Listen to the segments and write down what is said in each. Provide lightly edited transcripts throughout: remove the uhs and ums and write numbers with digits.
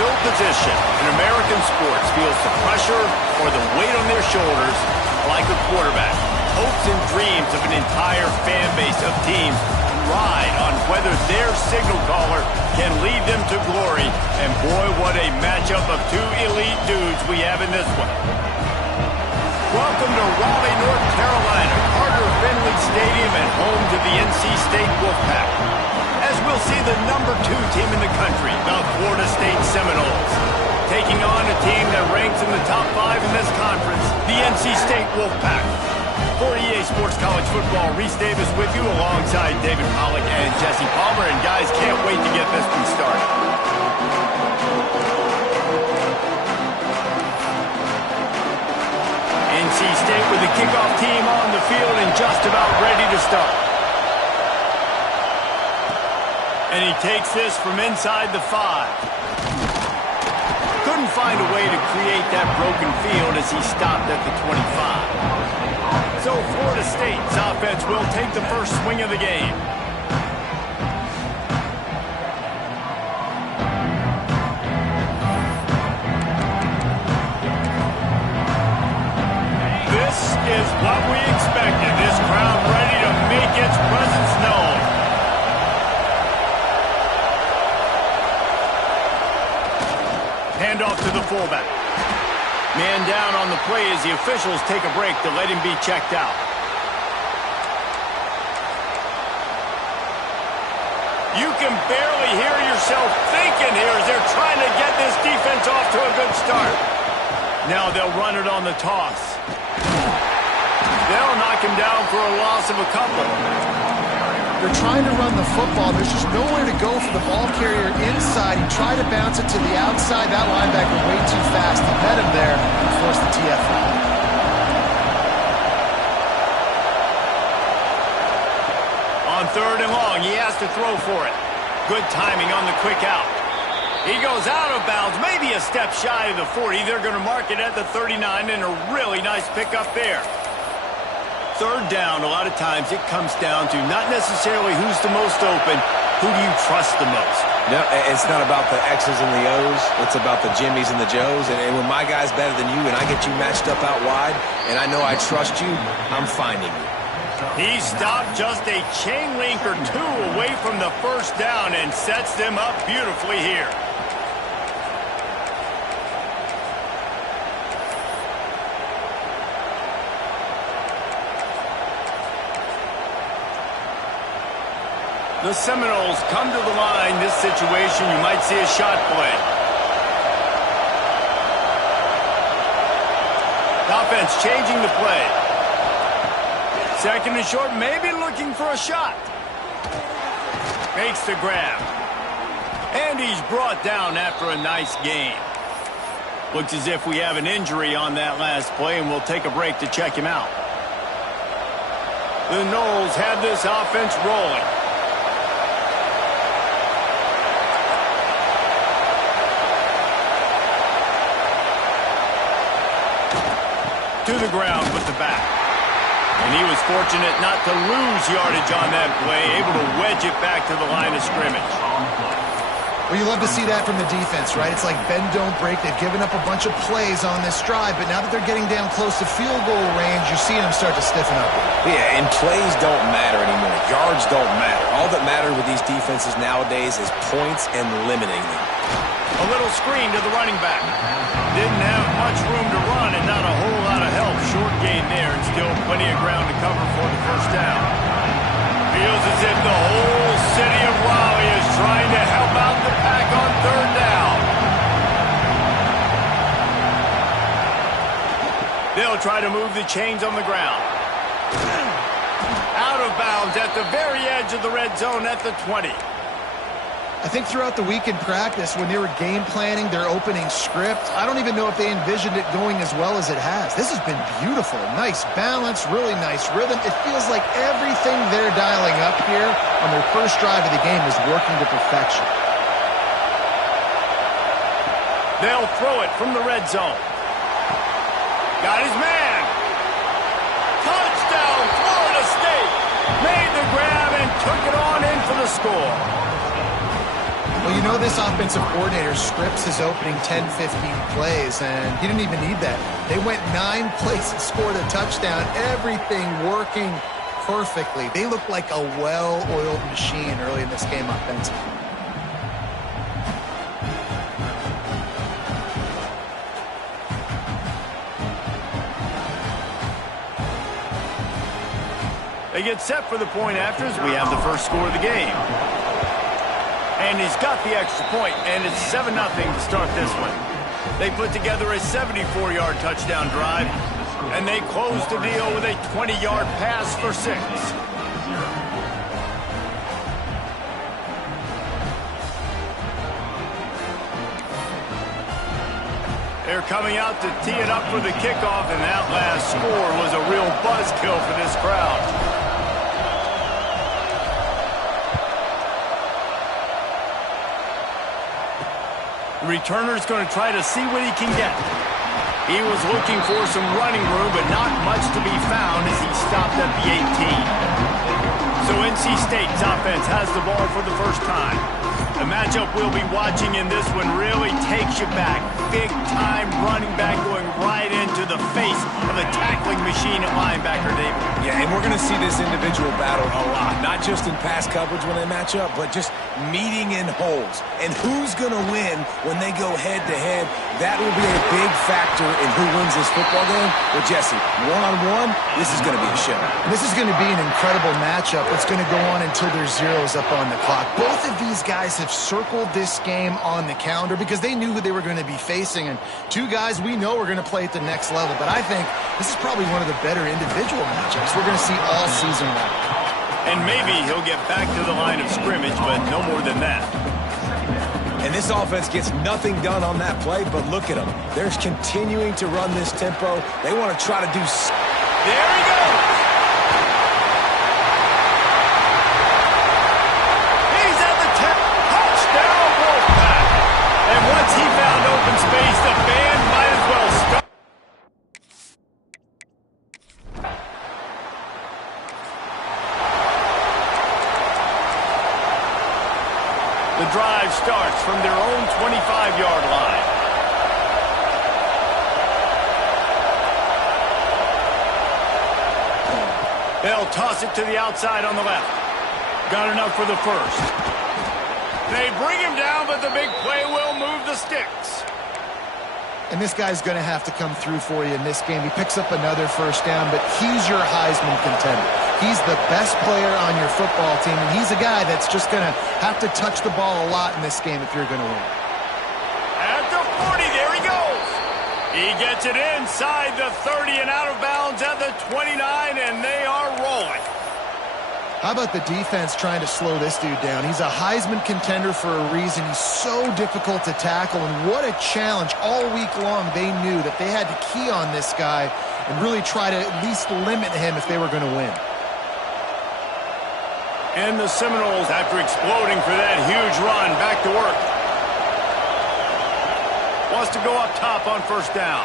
no position in American sports feels the pressure or the weight on their shoulders like a quarterback. Hopes and dreams of an entire fan base of teams ride on whether their signal caller can lead them to glory. And boy, what a matchup of two elite dudes we have in this one. Welcome to Raleigh, North Carolina, Carter Finley Stadium and home to the NC State Wolfpack. As we'll see the #2 team in the country, the Florida State Seminoles, taking on a team that ranks in the top 5 in this conference, the NC State Wolfpack. For EA Sports College Football, Reese Davis with you alongside David Pollack and Jesse Palmer. And guys, can't wait to get this one started. NC State with the kickoff team on the field and just about ready to start. And he takes this from inside the 5. Couldn't find a way to create that broken field as he stopped at the 25. So Florida State's offense will take the first swing of the game. This is what we expected. This crowd ready to make its presence known. Handoff to the fullback. Man down on the play as the officials take a break to let him be checked out. You can barely hear yourself thinking here as they're trying to get this defense off to a good start. Now they'll run it on the toss. They'll knock him down for a loss of a couple. They're trying to run the football. There's just nowhere to go for the ball carrier inside. He tried to bounce it to the outside. That linebacker way too fast. He met him there and forced the TFL. On 3rd and long, he has to throw for it. Good timing on the quick out. He goes out of bounds, maybe a step shy of the 40. They're going to mark it at the 39, and a really nice pickup there. 3rd down, a lot of times it comes down to not necessarily who's the most open, who do you trust the most? No, it's not about the X's and the O's. It's about the Jimmies and the Joes. And when my guy's better than you and I get you matched up out wide and I know I trust you, I'm finding you. He stopped just a chain link or 2 away from the first down and sets them up beautifully here. The Seminoles come to the line. This situation, you might see a shot play. Offense changing the play. 2nd and short, maybe looking for a shot. Makes the grab. And he's brought down after a nice gain. Looks as if we have an injury on that last play, and we'll take a break to check him out. The Noles have this offense rolling. To the ground with the back. And he was fortunate not to lose yardage on that play, able to wedge it back to the line of scrimmage. Well, you love to see that from the defense, right? It's like bend, don't break. They've given up a bunch of plays on this drive, but now that they're getting down close to field goal range, you're seeing them start to stiffen up. Yeah, and plays don't matter anymore. Yards don't matter. All that matters with these defenses nowadays is points and limiting them. A little screen to the running back. Didn't have much room to run and not a whole lot of help. Short gain there and still plenty of ground to cover for the first down. Feels as if the whole city of Raleigh is trying to help out the pack on 3rd down. They'll try to move the chains on the ground. Out of bounds at the very edge of the red zone at the 20. I think throughout the week in practice, when they were game planning their opening script, I don't even know if they envisioned it going as well as it has. This has been beautiful. Nice balance, really nice rhythm. It feels like everything they're dialing up here on their first drive of the game is working to perfection. They'll throw it from the red zone. Got his man. Touchdown, Florida State. Made the grab and took it on in for the score. Well, Well, you know this offensive coordinator scripts his opening 10, 15 plays, and he didn't even need that. They went 9 plays and scored a touchdown, everything working perfectly. They looked like a well-oiled machine early in this game offensively. They get set for the point afters. We have the first score of the game. And he's got the extra point, and it's 7-0 to start this one. They put together a 74-yard touchdown drive, and they close the deal with a 20-yard pass for 6. They're coming out to tee it up for the kickoff, and that last score was a real buzzkill for this crowd. The returner's going to try to see what he can get. He was looking for some running room, but not much to be found as he stopped at the 18. So NC State's offense has the ball for the first time. The matchup we'll be watching in this one really takes you back. Big-time running back going right into the face of a tackling machine at linebacker, David. Yeah, and we're going to see this individual battle a lot. Not just in pass coverage when they match up, but just meeting in holes. And who's going to win when they go head-to-head? That will be a big factor in who wins this football game. Well, Jesse, one-on-one, this is going to be a show. This is going to be an incredible matchup. It's going to go on until there's zeros up on the clock. Both of these guys have circled this game on the calendar because they knew who they were going to be facing. And two guys we know are going to play at the next level. But I think this is probably one of the better individual matchups we're going to see all season long. And maybe he'll get back to the line of scrimmage, but no more than that. And this offense gets nothing done on that play, but look at them. They're continuing to run this tempo. They want to try to do... There he goes! He's at the 10. Touchdown, Wolfpack! And once he found open space, the band might as well start. The drive starts from their own 25-yard line. They'll toss it to the outside on the left. Got enough for the first. They bring him down, but the big play will move the sticks. And this guy's going to have to come through for you in this game. He picks up another first down, but he's your Heisman contender. He's the best player on your football team, and he's a guy that's just going to have to touch the ball a lot in this game if you're going to win. At the 40, there he goes. He gets it inside the 30 and out of bounds at the 29, and they are rolling. How about the defense trying to slow this dude down? He's a Heisman contender for a reason. He's so difficult to tackle, and what a challenge. All week long, they knew that they had to key on this guy and really try to at least limit him if they were going to win. And the Seminoles, after exploding for that huge run, back to work. Wants to go up top on first down.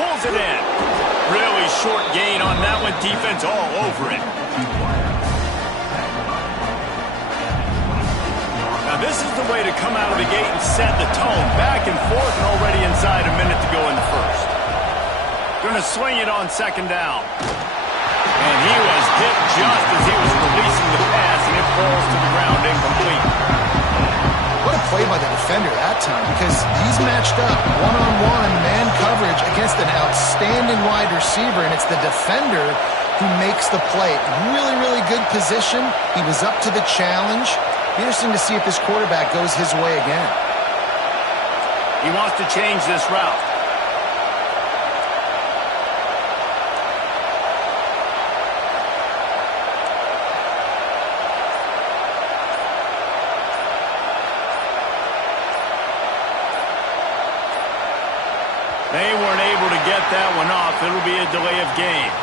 Pulls it in. Really short gain on that one. Defense all over it. Now this is the way to come out of the gate and set the tone. Back and forth and already inside a minute to go in the first. Going to swing it on second down. And he was hit just as he was releasing the pass, and it falls to the ground incomplete. What a play by the defender that time, because he's matched up one-on-one man coverage against an outstanding wide receiver, and it's the defender who makes the play. Really, really good position. He was up to the challenge. Be interesting to see if this quarterback goes his way again. He wants to change this route. They weren't able to get that one off. It'll be a delay of game.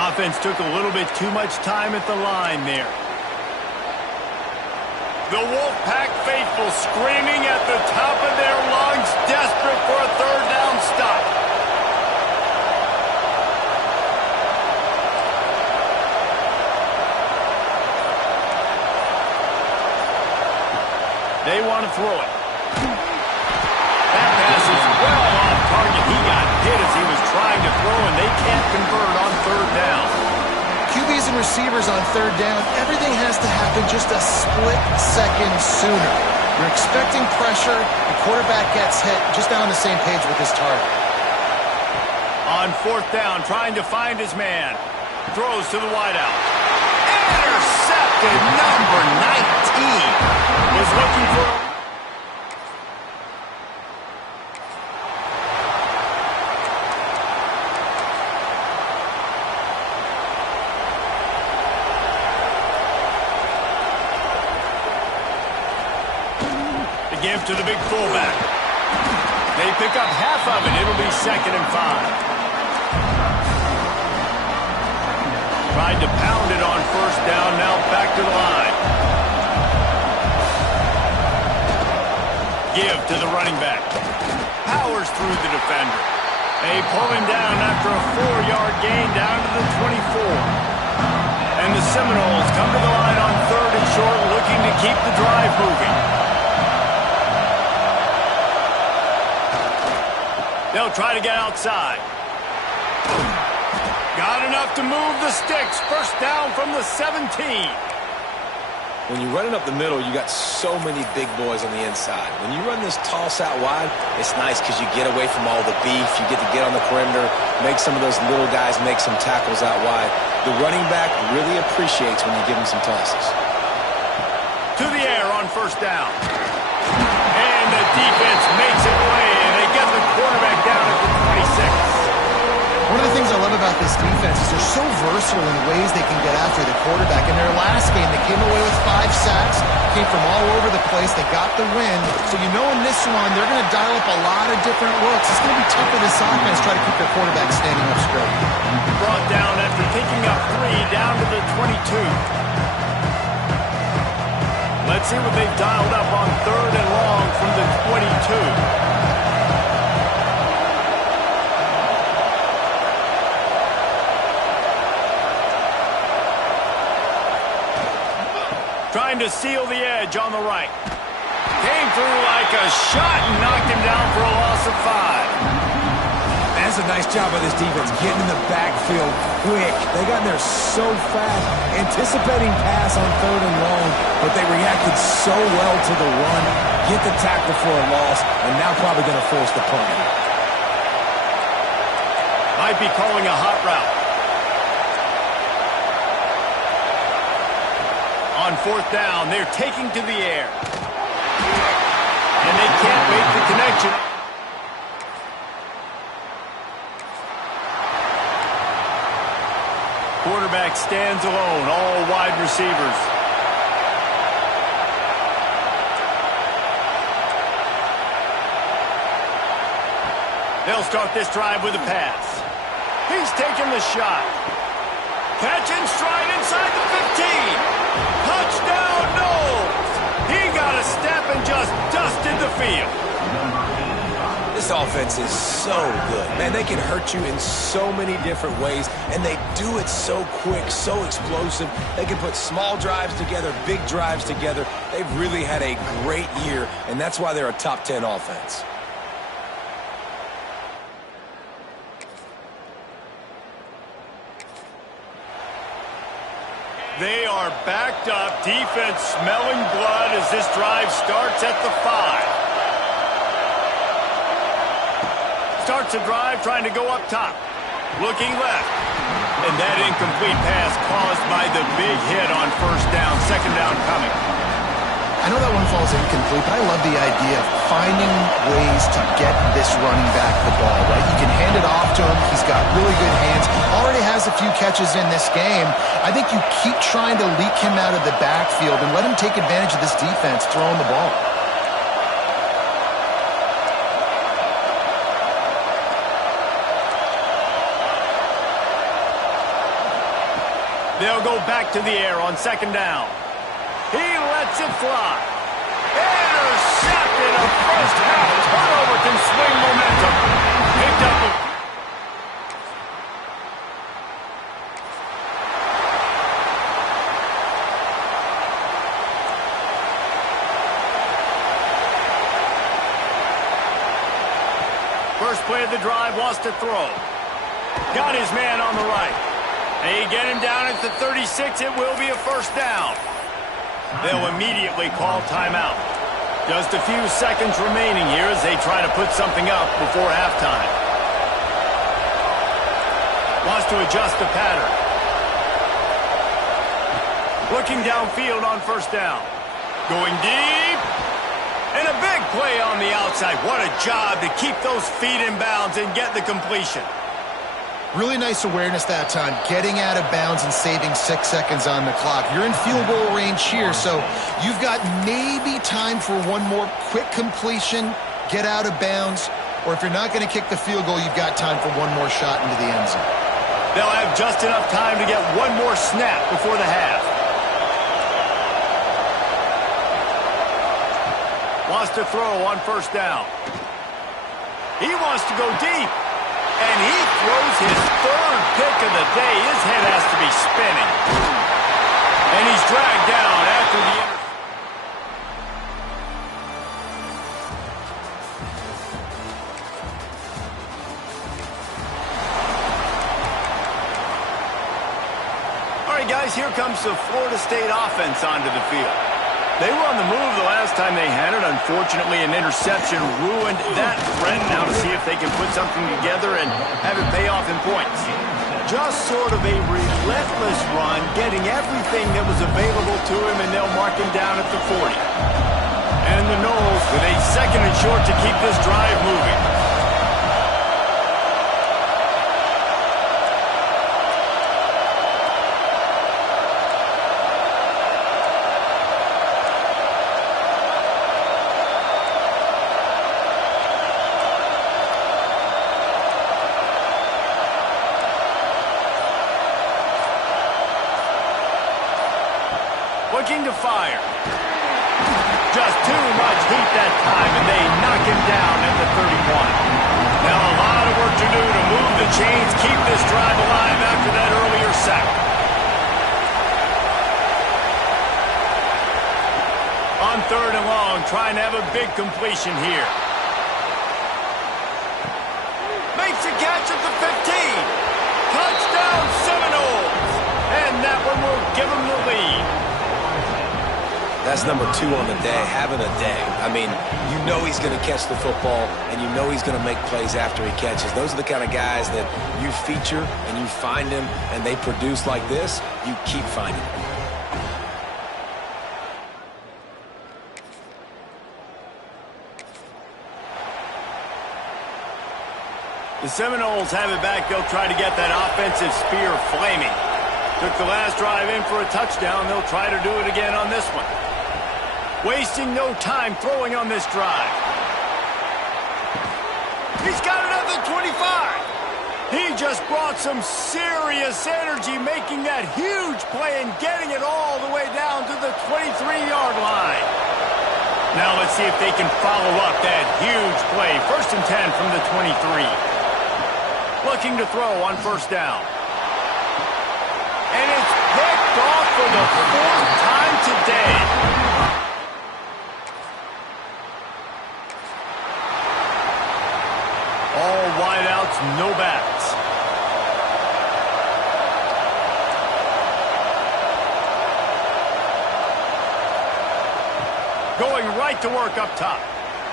Offense took a little bit too much time at the line there. The Wolfpack faithful screaming at the top of their lungs, desperate for a third down stop. They want to throw it. That pass is well off target. He got hit as he was trying to throw, and they can't convert on third down. QBs and receivers on third down, everything has to happen just a split second sooner. You're expecting pressure, the quarterback gets hit, just not on the same page with his target. On fourth down, trying to find his man. Throws to the wideout. Intercepted, number 19. Was looking for... The give to the big fullback. They pick up half of it. It'll be 2nd and 5. Tried to pound it on first down, now back to the line. Give to the running back. Powers through the defender. They pull him down after a 4-yard gain down to the 24. And the Seminoles come to the line on 3rd and short, looking to keep the drive moving. They'll try to get outside. Got enough to move the sticks. First down from the 17. When you're running up the middle, you got so many big boys on the inside. When you run this toss out wide, it's nice because you get away from all the beef. You get to get on the perimeter, make some of those little guys make some tackles out wide. The running back really appreciates when you give him some tosses. To the air on first down. And the defense makes it play, and they get the quarterback down at the 26. One of the things I love about this defense is they're so versatile in ways they can get after the quarterback. In their last game, they came away with 5 sacks, came from all over the place. They got the win. So you know in this one, they're going to dial up a lot of different looks. It's going to be tough for this offense to try to keep their quarterback standing up straight. Brought down after picking up 3 down to the 22. Let's see what they've dialed up on 3rd and long from the 22. Trying to seal the edge on the right. Came through like a shot and knocked him down for a loss of 5. That's a nice job by this defense, getting in the backfield quick. They got in there so fast, anticipating pass on 3rd and long, but they reacted so well to the run, get the tackle for a loss, and now probably going to force the punt. Might be calling a hot route. On 4th down, they're taking to the air. And they can't make the connection. Quarterback stands alone, all wide receivers. They'll start this drive with a pass. He's taking the shot. Catch and stride inside the 15. Touchdown, Knowles! He got a step and just dusted the field. This offense is so good. Man, they can hurt you in so many different ways, and they do it so quick, so explosive. They can put small drives together, big drives together. They've really had a great year, and that's why they're a top 10 offense. They are backed up, defense smelling blood as this drive starts at the 5. Starts a drive trying to go up top. Looking left. And that incomplete pass caused by the big hit on first down, second down coming. I know that one falls incomplete, but I love the idea of finding ways to get this running back the ball, right? You can hand it off to him. He's got really good hands. Already has a few catches in this game. I think you keep trying to leak him out of the backfield and let him take advantage of this defense throwing the ball. They'll go back to the air on second down. He lets it fly. Intercepted. A first half turnover can swing momentum. Picked up a... play of the drive, wants to throw. Got his man on the right. They get him down at the 36. It will be a first down. They'll immediately call timeout. Just a few seconds remaining here as they try to put something up before halftime. Wants to adjust the pattern. Looking downfield on first down. Going deep. And a big play on the outside. What a job to keep those feet in bounds and get the completion. Really nice awareness that time, getting out of bounds and saving 6 seconds on the clock. You're in field goal range here, so you've got maybe time for one more quick completion, get out of bounds, or if you're not going to kick the field goal, you've got time for one more shot into the end zone. They'll have just enough time to get one more snap before the half. Wants to throw on first down. He wants to go deep. And he throws his third pick of the day. His head has to be spinning. And he's dragged down after the All right, guys, here comes the Florida State offense onto the field. They were on the move the last time they had it. Unfortunately, an interception ruined that threat. Now to see if they can put something together and have it pay off in points. Just sort of a relentless run, getting everything that was available to him, and they'll mark him down at the 40. And the Noles with a second and short to keep this drive moving. Looking to fire. Just too much heat that time, and they knock him down at the 31. Now a lot of work to do to move the chains, keep this drive alive after that earlier sack. On third and long, trying to have a big completion here. Makes a catch at the 15. Touchdown Seminoles. And that one will give them the lead. That's number 2 on the day, having a day. I mean, you know he's going to catch the football, and you know he's going to make plays after he catches. Those are the kind of guys that you feature, and you find them, and they produce like this, you keep finding them. The Seminoles have it back. They'll try to get that offensive spear flaming. Took the last drive in for a touchdown. They'll try to do it again on this one. Wasting no time throwing on this drive. He's got it at the 25. He just brought some serious energy, making that huge play and getting it all the way down to the 23-yard line. Now let's see if they can follow up that huge play. 1st and 10 from the 23. Looking to throw on first down. And it's picked off for the 4th time today. All wideouts, no backs. Going right to work up top.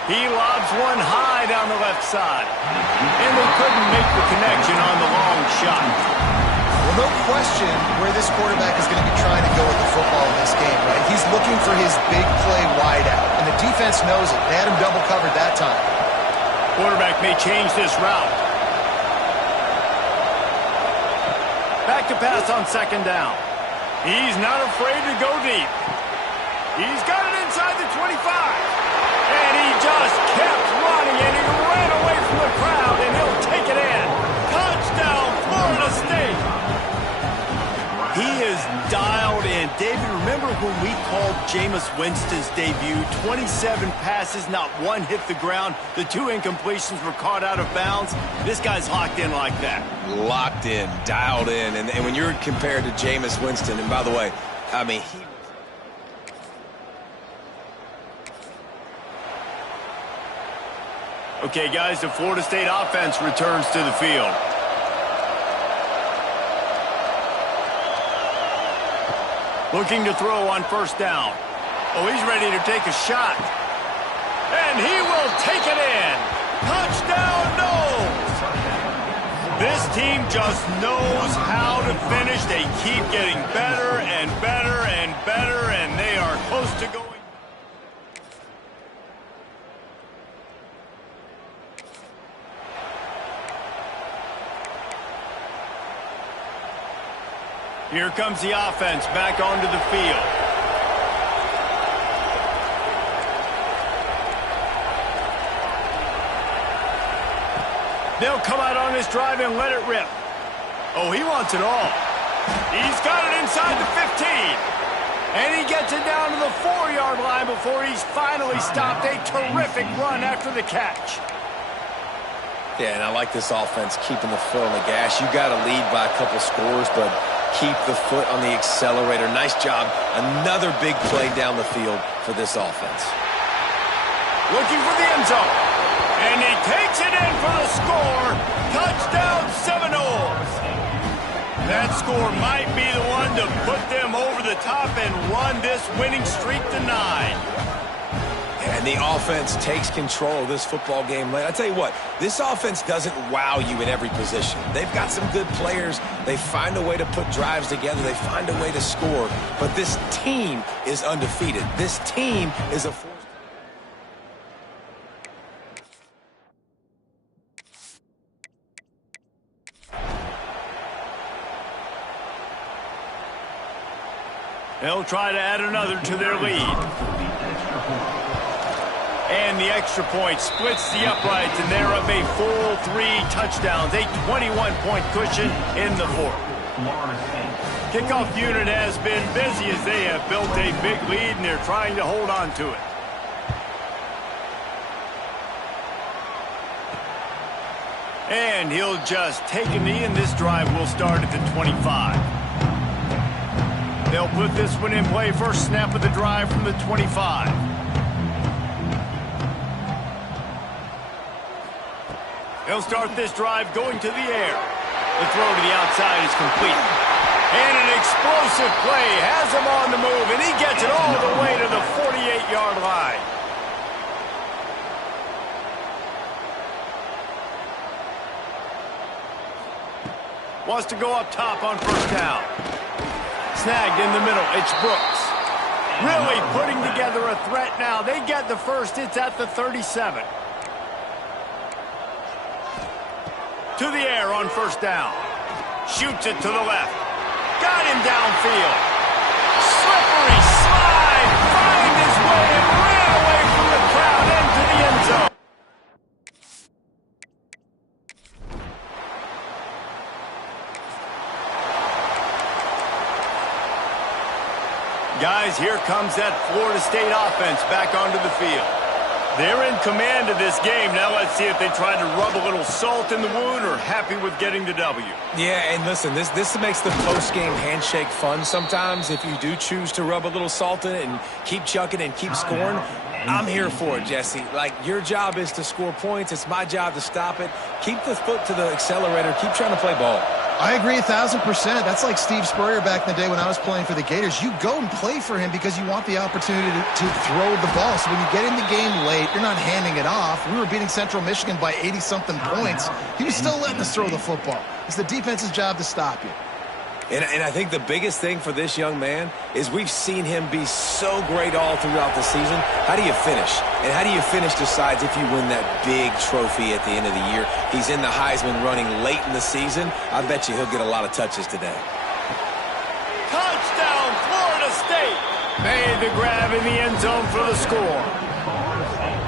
He lobs one high down the left side. And they couldn't make the connection on the long shot. Well, no question where this quarterback is going to be trying to go with the football in this game, right? He's looking for his big play wideout, and the defense knows it. They had him double covered that time. Quarterback may change this route. Back to pass on second down. He's not afraid to go deep. He's got it inside the 25. And he just kept running, and he ran away from the crowd, and he'll take it in. Touchdown, Florida State. He is dialed in. David, remember when we called Jameis Winston's debut? 27 passes, not one hit the ground. The 2 incompletions were caught out of bounds. This guy's locked in like that. Locked in, dialed in. And when you're compared to Jameis Winston, and by the way, I mean, Okay, guys, the Florida State offense returns to the field. Looking to throw on first down. Oh, he's ready to take a shot. And he will take it in. Touchdown, Noles! This team just knows how to finish. They keep getting better and better and better, and they are close to going. Here comes the offense back onto the field. They'll come out on this drive and let it rip. Oh, he wants it all. He's got it inside the 15. And he gets it down to the 4-yard line before he's finally stopped. A terrific run after the catch. Yeah, and I like this offense keeping the foot on the gas. You got to lead by a couple scores, but keep the foot on the accelerator. Nice job. Another big play down the field for this offense. Looking for the end zone. And he takes it in for the score. Touchdown, Seminoles. That score might be the one to put them over the top and run this winning streak to 9. And the offense takes control of this football game late. I tell you what, this offense doesn't wow you in every position. They've got some good players. They find a way to put drives together. They find a way to score. But this team is undefeated. This team is a force. They'll try to add another to their lead. And the extra point splits the uprights, and they're up a full 3 touchdowns, a 21-point cushion in the fourth. Kickoff unit has been busy as they have built a big lead, and they're trying to hold on to it. And he'll just take a knee, and this drive will start at the 25. They'll put this one in play. First snap of the drive from the 25. They'll start this drive going to the air. The throw to the outside is complete. And an explosive play has him on the move, and he gets it all the way to the 48-yard line. Wants to go up top on first down. Snagged in the middle. It's Brooks. Really putting together a threat now. They get the first. It's at the 37. To the air on first down. Shoots it to the left. Got him downfield. Slippery slide. Find his way and ran away from the crowd into the end zone. Guys, here comes that Florida State offense back onto the field. They're in command of this game. Now let's see if they try to rub a little salt in the wound or happy with getting the W. Yeah, and listen, this makes the post-game handshake fun sometimes. If you do choose to rub a little salt in it and keep chucking and keep scoring, I'm here for it, Jesse. Like, your job is to score points. It's my job to stop it. Keep the foot to the accelerator. Keep trying to play ball. I agree 1,000%. That's like Steve Spurrier back in the day when I was playing for the Gators. You go and play for him because you want the opportunity to throw the ball. So when you get in the game late, you're not handing it off. We were beating Central Michigan by 80-something points. He was still letting us throw the football. It's the defense's job to stop you. And I think the biggest thing for this young man is we've seen him be so great all throughout the season. How do you finish? And how do you finish decides if you win that big trophy at the end of the year. He's in the Heisman running late in the season. I bet you he'll get a lot of touches today. Touchdown, Florida State! Made the grab in the end zone for the score.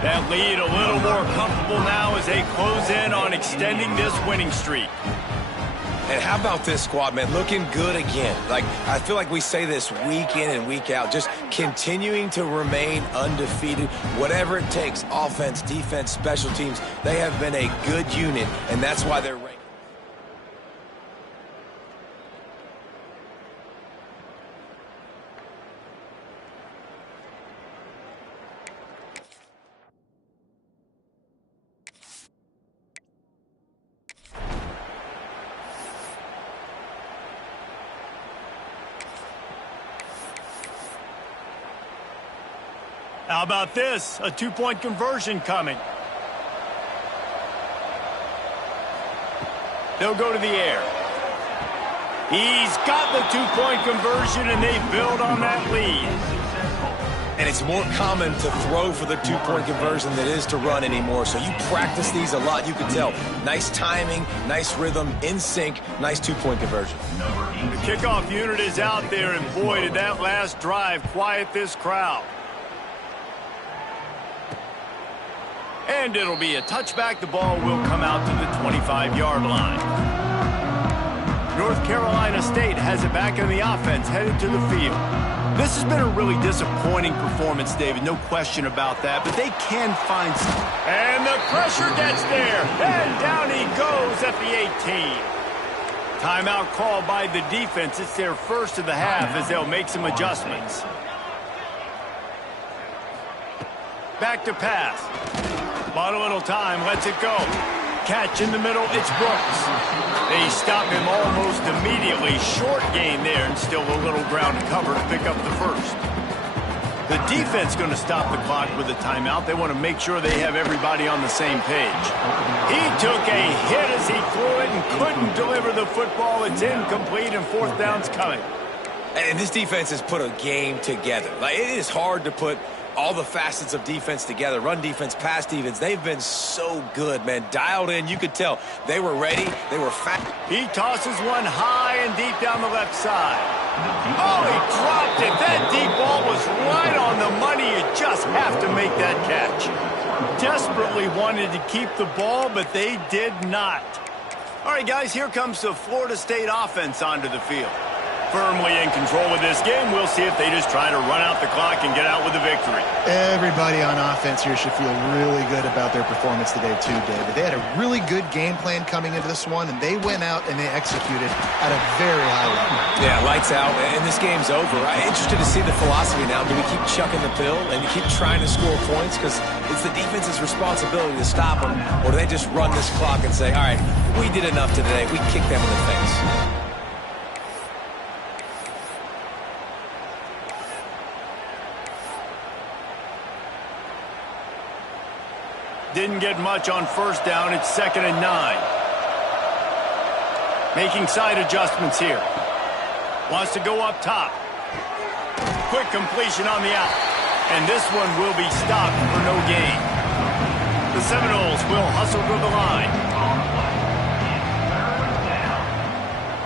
That lead a little more comfortable now as they close in on extending this winning streak. And how about this squad, man? Looking good again. Like, I feel like we say this week in and week out, just continuing to remain undefeated. Whatever it takes, offense, defense, special teams, they have been a good unit, and that's why they're ranked. How about this? A two-point conversion coming. They'll go to the air. He's got the two-point conversion, and they build on that lead. And it's more common to throw for the two-point conversion than it is to run anymore. So you practice these a lot, you can tell. Nice timing, nice rhythm, in sync, nice two-point conversion. The kickoff unit is out there, and boy, did that last drive quiet this crowd. And it'll be a touchback. The ball will come out to the 25-yard line. North Carolina State has it back in the offense, headed to the field. This has been a really disappointing performance, David, no question about that, but they can find some. And the pressure gets there, and down he goes at the 18. Timeout called by the defense. It's their first of the half as they'll make some adjustments. Back to pass. Bought a little time, lets it go. Catch in the middle, it's Brooks. They stop him almost immediately. Short gain there, and still a little ground to cover to pick up the first. The defense going to stop the clock with a timeout. They want to make sure they have everybody on the same page. He took a hit as he threw it and couldn't deliver the football. It's incomplete, and fourth down's coming. And this defense has put a game together. Like, it is hard to put all the facets of defense together. Run defense, pass defense. They've been so good, man. Dialed in. You could tell they were ready. They were fast. He tosses one high and deep down the left side. Oh, he dropped it. That deep ball was right on the money. You just have to make that catch. Desperately wanted to keep the ball, but they did not. All right, guys, here comes the Florida State offense onto the field. Firmly in control of this game. We'll see if they just try to run out the clock and get out with a victory. Everybody on offense here should feel really good about their performance today too, David. They had a really good game plan coming into this one, and they went out and they executed at a very high level. Yeah, lights out, and this game's over. I'm interested to see the philosophy now. Do we keep chucking the pill and keep trying to score points? Because it's the defense's responsibility to stop them, or do they just run this clock and say, all right, we did enough today. We kicked them in the face. Didn't get much on first down. It's 2nd and 9. Making side adjustments here. Wants to go up top. Quick completion on the out. And this one will be stopped for no gain. The Seminoles will hustle to the line.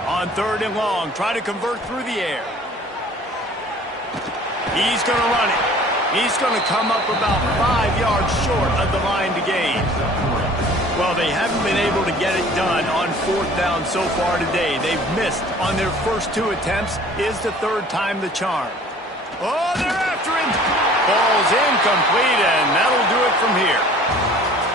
On 3rd and long, try to convert through the air. He's going to run it. He's going to come up about 5 yards short of the line to gain. Well, they haven't been able to get it done on 4th down so far today. They've missed on their first 2 attempts. Is the 3rd time the charm? Oh, they're after him. Ball's incomplete, and that'll do it from here.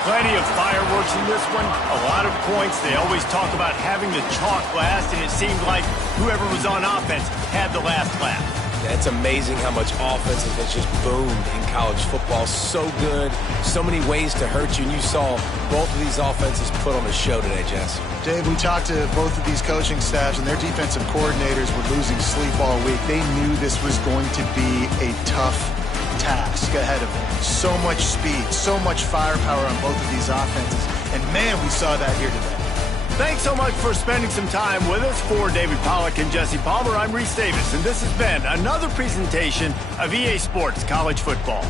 Plenty of fireworks in this one. A lot of points. They always talk about having the chalk last, and it seemed like whoever was on offense had the last laugh. Yeah, it's amazing how much offense has just boomed in college football. So good, so many ways to hurt you, and you saw both of these offenses put on a show today, Jess. Dave, we talked to both of these coaching staffs, and their defensive coordinators were losing sleep all week. They knew this was going to be a tough task ahead of them. So much speed, so much firepower on both of these offenses, and man, we saw that here today. Thanks so much for spending some time with us. For David Pollack and Jesse Palmer, I'm Reese Davis, and this has been another presentation of EA Sports College Football.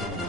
it.